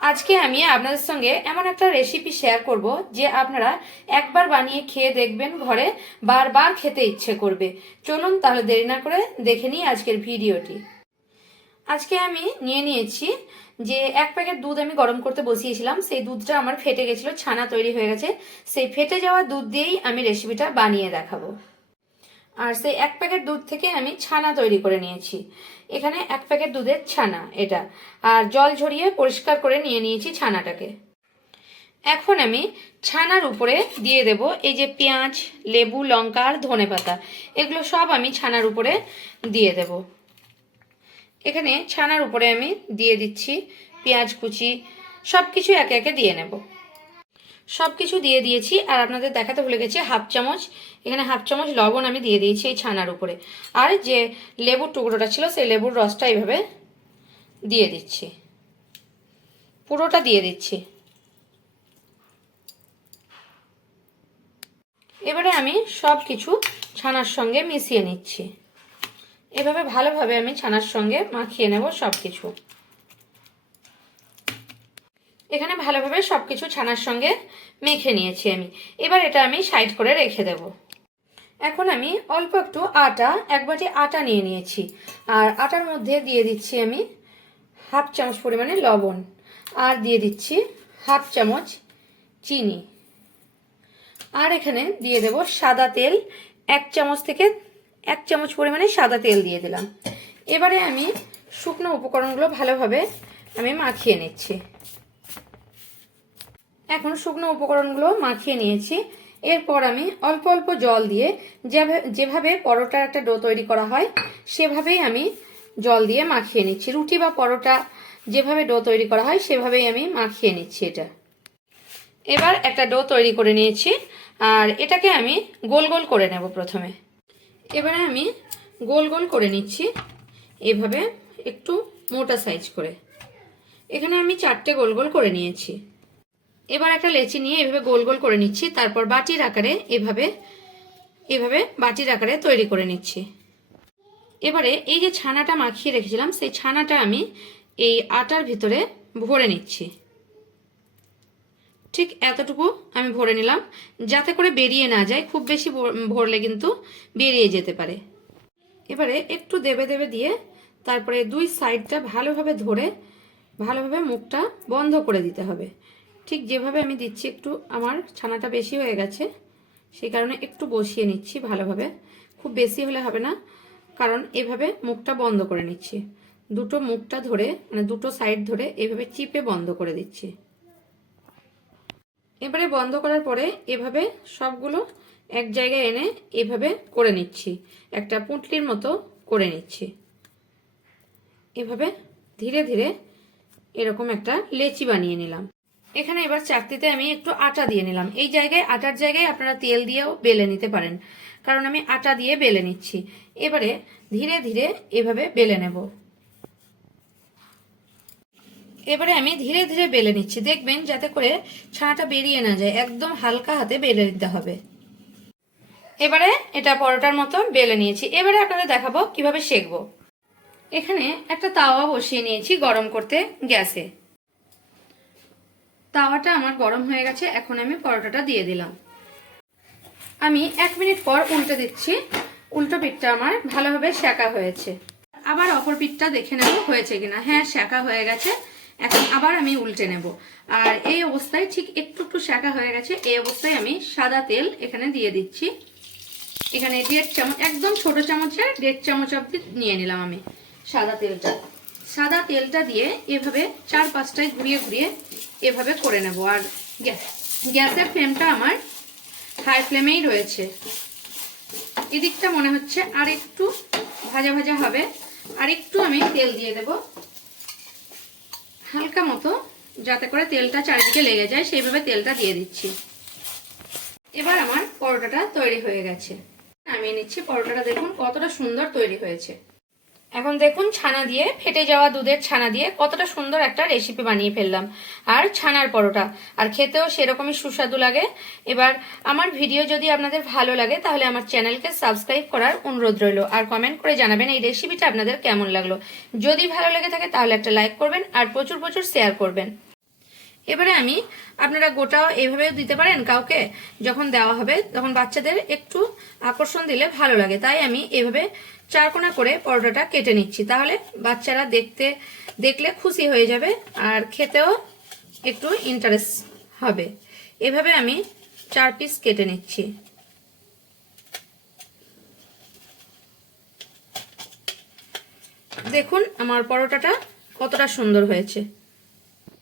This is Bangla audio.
আজকে আমি আপনাদের সঙ্গে এমন একটা রেসিপি শেয়ার করব যে আপনারা একবার বানিয়ে খেয়ে দেখবেন ঘরে বারবার খেতে ইচ্ছে করবে। চলুন তাহলে দেরি না করে দেখে নিই আজকের ভিডিওটি। আজকে আমি নিয়ে নিয়েছি যে এক প্যাকেট দুধ আমি গরম করতে বসিয়েছিলাম, সেই দুধটা আমার ফেটে গেছিল, ছানা তৈরি হয়ে গেছে। সেই ফেটে যাওয়া দুধ দিয়েই আমি রেসিপিটা বানিয়ে দেখাবো। আর সেই এক প্যাকেট দুধ থেকে আমি ছানা তৈরি করে নিয়েছি। এখানে এক প্যাকেট দুধের ছানা, এটা। আর জল ঝরিয়ে পরিষ্কার করে নিয়ে নিয়েছি ছানাটাকে। এখন আমি ছানার উপরে দিয়ে দেব এই যে পেঁয়াজ, লেবু, লঙ্কা আর ধনে পাতা। এগুলো সব আমি ছানার উপরে দিয়ে দেব। এখানে ছানার উপরে আমি দিয়ে দিচ্ছি পেঁয়াজ কুচি সব কিছু একে একে দিয়ে নেব। সব কিছু দিয়ে দিয়েছি, আর আপনাদের দেখাতে ভুলে গেছি, হাফ চামচ, এখানে হাফ চামচ লবণ আমি দিয়ে দিয়েছি এই ছানার উপরে। আর যে লেবুর টুকরোটা ছিল, সেই লেবুর রসটা এইভাবে দিয়ে দিচ্ছি। পুরোটা দিয়ে দিচ্ছি। এবারে আমি সব কিছু ছানার সঙ্গে মিশিয়ে নিচ্ছি। এভাবে ভালোভাবে আমি ছানার সঙ্গে মাখিয়ে নেব সব কিছু এখানে ভালোভাবে সব কিছু ছানার সঙ্গে মেখে নিয়েছি আমি। এবার এটা আমি সাইড করে রেখে দেব। এখন আমি অল্প একটু আটা, এক বাটি আটা নিয়ে নিয়েছি। আর আটার মধ্যে দিয়ে দিচ্ছি আমি হাফ চামচ পরিমাণে লবণ। আর দিয়ে দিচ্ছি হাফ চামচ চিনি। আর এখানে দিয়ে দেব সাদা তেল। এক চামচ থেকে এক চামচ পরিমাণে সাদা তেল দিয়ে দিলাম। এবারে আমি শুকনো উপকরণগুলো ভালোভাবে আমি মাখিয়ে নিচ্ছি। এখন শুকনো উপকরণগুলো মাখিয়ে নিয়েছি। এরপর আমি অল্প অল্প জল দিয়ে যেভাবে পরোটার একটা ডো তৈরি করা হয়, সেভাবেই আমি জল দিয়ে মাখিয়ে নিচ্ছি। রুটি বা পরোটা যেভাবে ডো তৈরি করা হয়, সেভাবেই আমি মাখিয়ে নিচ্ছি এটা। এবার একটা ডো তৈরি করে নিয়েছি, আর এটাকে আমি গোল গোল করে নেব প্রথমে। এবারে আমি গোল গোল করে নিচ্ছি, এভাবে একটু মোটা সাইজ করে। এখানে আমি চারটে গোল গোল করে নিয়েছি। এবার একটা লেচি নিয়ে এভাবে গোল গোল করে নিচ্ছি, তারপর বাটির আকারে এভাবে এভাবে বাটির আকারে তৈরি করে নিচ্ছি। এবারে এই যে ছানাটা মাখিয়ে রেখেছিলাম, সেই ছানাটা আমি এই আটার ভিতরে ভরে নিচ্ছি। ঠিক এতটুকু আমি ভরে নিলাম, যাতে করে বেরিয়ে না যায়, খুব বেশি ভরলে কিন্তু বেরিয়ে যেতে পারে। এবারে একটু দেবে দেবে দিয়ে তারপরে দুই সাইডটা ভালোভাবে ধরে, ভালোভাবে মুখটা বন্ধ করে দিতে হবে। ঠিক যেভাবে আমি দিচ্ছি একটু, আমার ছানাটা বেশি হয়ে গেছে, সেই কারণে একটু বসিয়ে নিচ্ছি ভালোভাবে। খুব বেশি হলে হবে না, কারণ এভাবে মুখটা বন্ধ করে নিচ্ছি। দুটো মুখটা ধরে মানে দুটো সাইড ধরে এভাবে চিপে বন্ধ করে দিচ্ছি। এবারে বন্ধ করার পরে এভাবে সবগুলো এক জায়গায় এনে এভাবে করে নিচ্ছি। একটা পুঁটলির মতো করে নিচ্ছি। এভাবে ধীরে ধীরে এরকম একটা লেচি বানিয়ে নিলাম। এখানে এবার চাকতিতে আমি একটু আটা দিয়ে নিলাম। এই জায়গায়, আটার জায়গায় আপনারা তেল দিয়েও বেলে নিতে পারেন। কারণ আমি আটা দিয়ে বেলে নিচ্ছি। এবারে ধীরে ধীরে এভাবে বেলে নেব। এবারে আমি ধীরে ধীরে বেলে নিচ্ছি। দেখবেন যাতে করে ছানাটা বেরিয়ে না যায়। একদম হালকা হাতে বেলে নিতে হবে। এবারে এটা পরোটার মতো বেলে নিয়েছি। এবারে আপনাদের দেখাবো কীভাবে সেকবো। এখানে একটা তাওয়া বসিয়ে নিয়েছি গরম করতে গ্যাসে। তাওয়াটা আমার গরম হয়ে গেছে, এখন আমি পরোটাটা দিয়ে দিলাম। আমি এক মিনিট পর উল্টে দিচ্ছি। উল্টো পিঠটা আমার ভালোভাবে সেকা হয়েছে। আবার অপর পিঠটা দেখে নেব হয়েছে কিনা। হ্যাঁ সেকা হয়ে গেছে। এখন আবার আমি উল্টে নেব। আর এই অবস্থায় ঠিক একটু একটু সেকা হয়ে গেছে। এই অবস্থায় আমি সাদা তেল এখানে দিয়ে দিচ্ছি। এখানে দেড় চামচ, একদম ছোট চামচে দেড় চামচ অব্দি নিয়ে নিলাম আমি সাদা তেলটা। সাদা তেলটা দিয়ে এভাবে চার পাঁচটায় ঘুরিয়ে ঘুরিয়ে এভাবে করে নেব। আর গ্যাস, গ্যাসের ফ্লেমটা আমার হাই ফ্লেমেই রয়েছে। এদিকটা মনে হচ্ছে আর একটু ভাজা ভাজা হবে। আর একটু আমি তেল দিয়ে দেব। হালকা মতো, যাতে করে তেলটা চারিদিকে লেগে যায়, সেইভাবে তেলটা দিয়ে দিচ্ছি। এবার আমার পরোটাটা তৈরি হয়ে গেছে। নামিয়ে নিচ্ছি। পরোটাটা দেখুন কতটা সুন্দর তৈরি হয়েছে। এখন দেখুন ছানা দিয়ে, ফেটে যাওয়া দুধের ছানা দিয়ে কতটা সুন্দর একটা রেসিপি বানিয়ে ফেললাম। আর ছানার পরোটা, আর খেতেও সেরকমই সুস্বাদু লাগে। এবার আমার ভিডিও যদি আপনাদের ভালো লাগে, তাহলে আমার চ্যানেলকে সাবস্ক্রাইব করার অনুরোধ রইল। আর কমেন্ট করে জানাবেন এই রেসিপিটা আপনাদের কেমন লাগল। যদি ভালো লেগে থাকে, তাহলে একটা লাইক করবেন, আর প্রচুর প্রচুর শেয়ার করবেন। এবারে আমি, আপনারা গোটাও এভাবেও দিতে পারেন কাউকে? যখন দেওয়া হবে, তখন বাচ্চাদের একটু আকর্ষণ দিলে ভালো লাগে। তাই আমি এভাবে চারকোনা করে পরোটাটা কেটে নিচ্ছি। তাহলে বাচ্চারা দেখতে, দেখলে খুশি হয়ে যাবে আর খেতেও একটু ইন্টারেস্ট হবে। এভাবে আমি চার পিস কেটে নিচ্ছি। দেখুন আমার পরোটাটা কতটা সুন্দর হয়েছে।